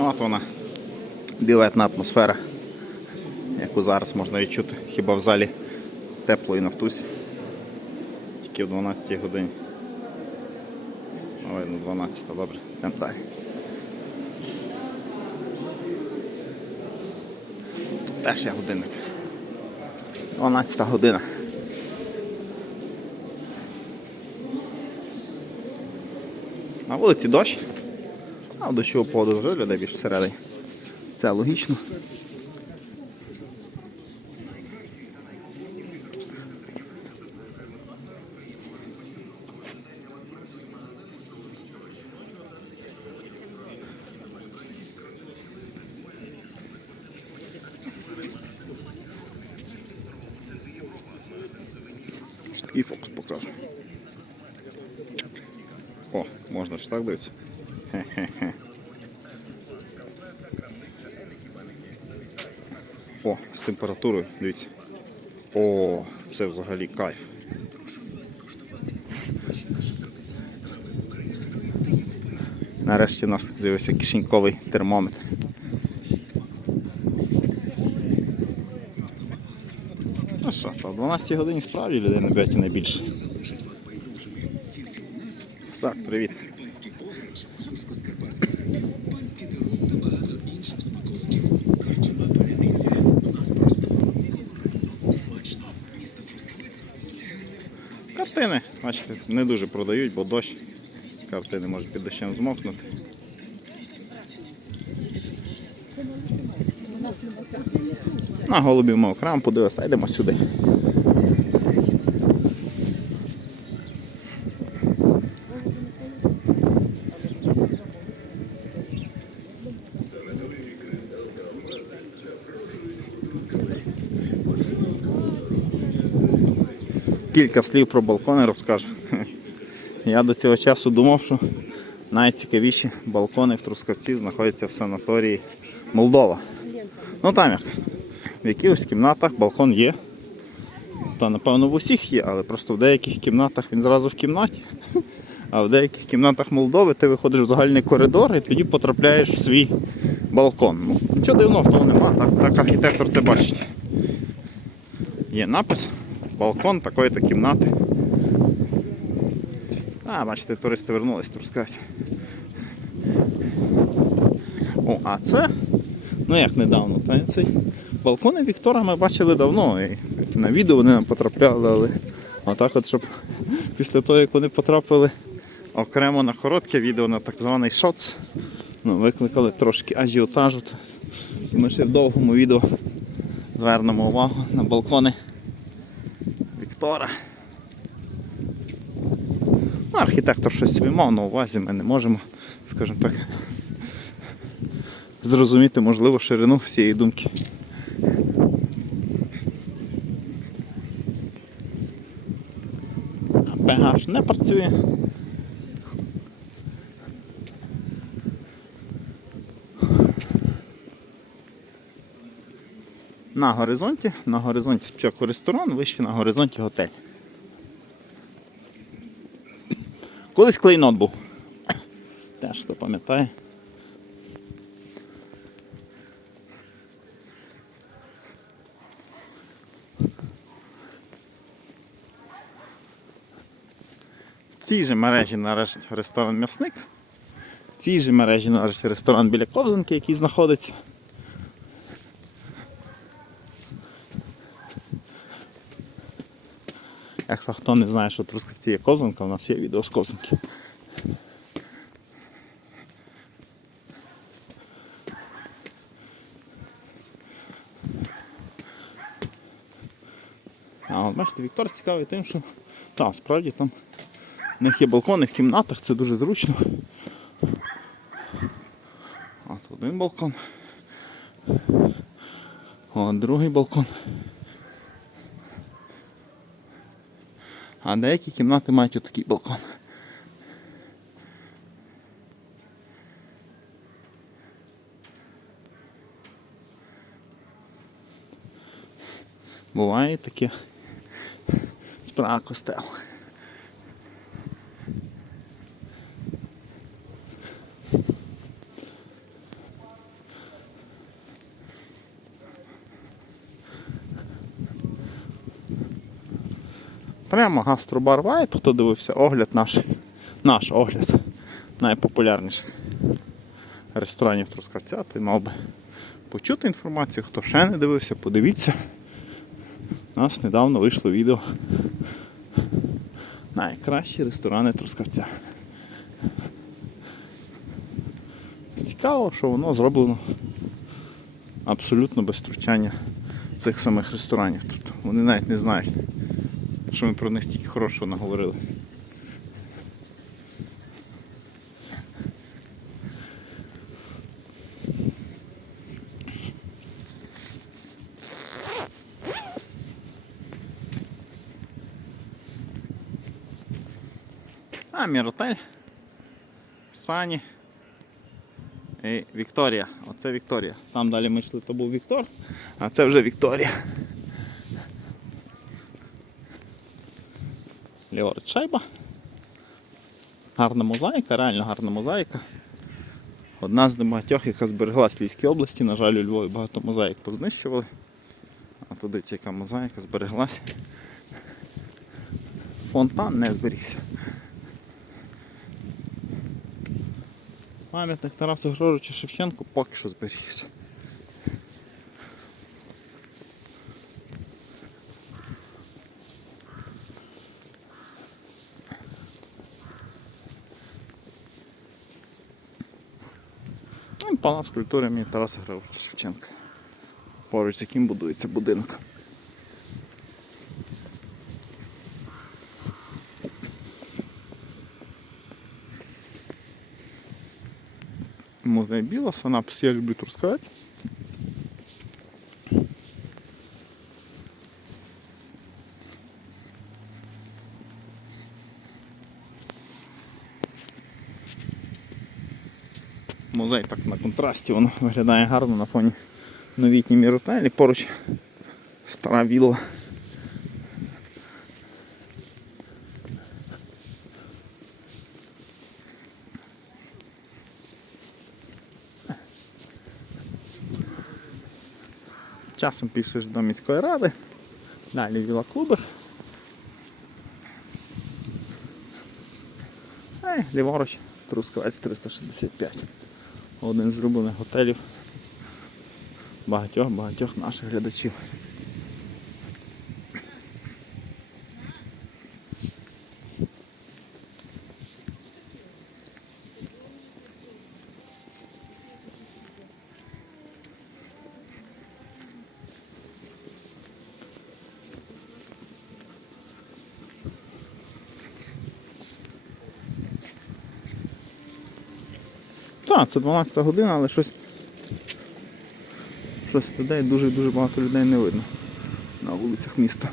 вона білетна атмосфера, яку зараз можна відчути хіба в залі тепло і на втусі. Тільки в 12 годині. Ой, ну 12, добре, йдемо далі. Тут теж є годинник. 12 година. На вулиці дощ, а в дощову погоду вже людей більш всередині. Це логічно. Такий фокус покажу. О, можна ж так дивитися. О, з температурою, дивіться. О, це взагалі кайф. Нарешті у нас з'явився кишеньковий термометр. Ну що, в 12 годині справді людей на бьоті найбільше. Сак, привіт. Картини, бачите, не дуже продають, бо дощ. Картини можуть під дощем змокнути. На голубі ми окремо подивилися, йдемо сюди. Кілька слів про балкони розкажу. Я до цього часу думав, що найцікавіші балкони в Трускавці знаходяться в санаторії Молдова. Ну там як. В якихось кімнатах балкон є. Та напевно в усіх є, але просто в деяких кімнатах він зразу в кімнаті. А в деяких кімнатах Молдови ти виходиш в загальний коридор і тоді потрапляєш в свій балкон. Ну, нічого дивного в тому нема, так, так архітектор це бачить. Є напис, балкон такої-то кімнати. А, бачите, туристи вернулись, Трускавець. О, а це, ну як недавно, та цей балкони Віктора ми бачили давно. І на відео вони нам потрапляли, але отак от, щоб після того, як вони потрапили окремо на коротке відео, на так званий шоц, ну, викликали трошки ажіотажу. Ми ще в довгому відео звернемо увагу на балкони Віктора. Ну, архітектор щось собі мав на увазі, ми не можемо, скажімо так, зрозуміти, можливо, ширину всієї думки. А PH не працює. На горизонті, на горизонті спочатку ресторан, вище на горизонті готель. Колись клейнот був. Теж хто пам'ятає. В цій же мережі нарешті ресторан М'ясник. В цій же мережі нарешті ресторан біля Ковзанки, який знаходиться. Якщо хто не знає, що Трускавці є ковзанка, у нас є відео з ковзанки. А от бачите, Віктор цікавий тим, що так, справді там в них є балкони в кімнатах, це дуже зручно. От один балкон. От другий балкон. А деякі кімнати мають отакий балкон. Буває таке справа костел. Прямо гастробар Вайп, хто дивився огляд наш, наш огляд найпопулярніших ресторанів Трускавця, той мав би почути інформацію. Хто ще не дивився, подивіться. У нас недавно вийшло відео Найкращі ресторани Трускавця. Цікаво, що воно зроблено абсолютно без втручання цих самих ресторанів. Тобто вони навіть не знають, що ми про них стільки хорошого наговорили. А, Міротель, Сані і Вікторія. Оце Вікторія. Там далі ми йшли, то був Віктор, а це вже Вікторія. Ліворуч шайба. Гарна мозаїка, реально гарна мозаїка. Одна з небагатьох, яка збереглась в Львівській області. На жаль, у Львові багато мозаїк познищували. А туди ця яка мозаїка збереглась. Фонтан не зберігся. Пам'ятник Тарасу Григоровичу Шевченку поки що зберігся. Палац культури імені Тараса Григоровича Шевченка. Поруч з яким будується будинок. Музей біла, напис Я люблю Трускавець. Музей так на контрасті, воно виглядає гарно на фоні новітній міротелі. Поруч стара вілла. Часом пішеш до міської ради, далі віла клубер. Е, ліворуч, Трускавець 365. Один з улюблених готелів багатьох-багатьох наших глядачів. Так, це 12 година, але щось. Щось людей дуже-дуже багато людей не видно на вулицях міста.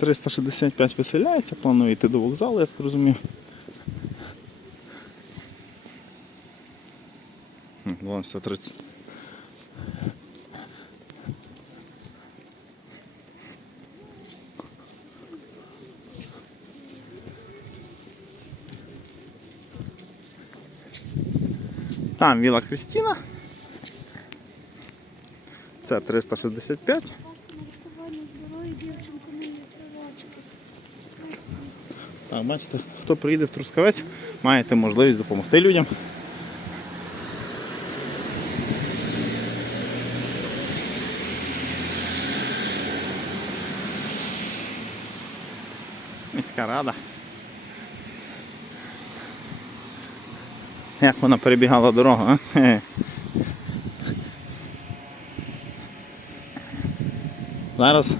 365 виселяється, планує йти до вокзалу, я так розумію. М, 12.30. Там Віла Христіна. Це 365. Ласка, на лікування здоров'я дівчинку мені три. Так, бачите, хто приїде в Трускавець, маєте можливість допомогти людям. Міська рада. Як вона перебігала дорогу? Зараз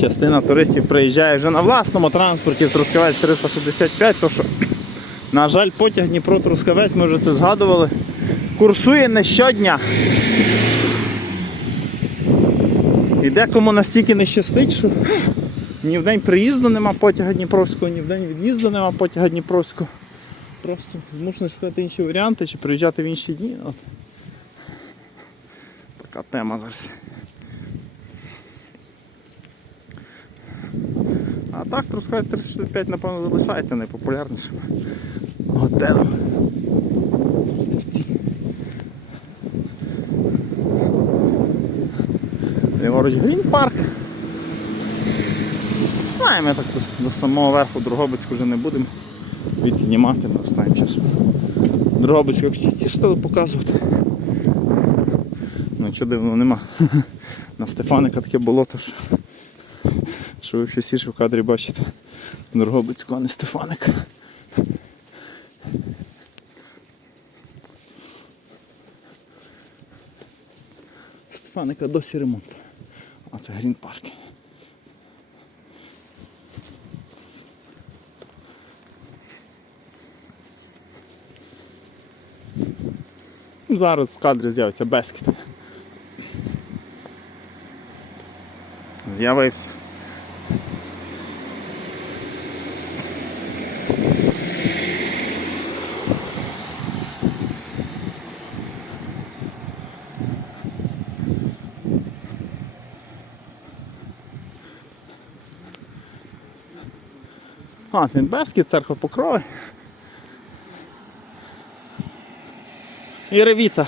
частина туристів приїжджає вже на власному транспорті в Трускавець 365, то що, на жаль, потяг Дніпро Трускавець, ми вже це згадували, курсує не щодня. І декому настільки не щастить, що ні в день приїзду нема потяга Дніпровського, ні в день від'їзду нема потяга Дніпровського. Просто змушений шукати інші варіанти чи приїжджати в інші дні. От. Така тема зараз. А так Трускавець 365, напевно, залишається найпопулярнішим готелем. Трускавці. Ліворуч Грін парк. І ми так до, самого верху Дрогобицьку вже не будемо відзнімати, бо останнім часом. Дрогобицьку частіше стали показувати. Ну нічого дивного нема. На Стефаника таке болото, що, що ви частіше в кадрі бачите. Дрогобицьку, а не Стефаник. Стефаника досі ремонт. А це Грін парк. Зараз в кадрі з'явиться Бескіт. З'явився. А, він Бескіт, церква Покрови. І Ревіта.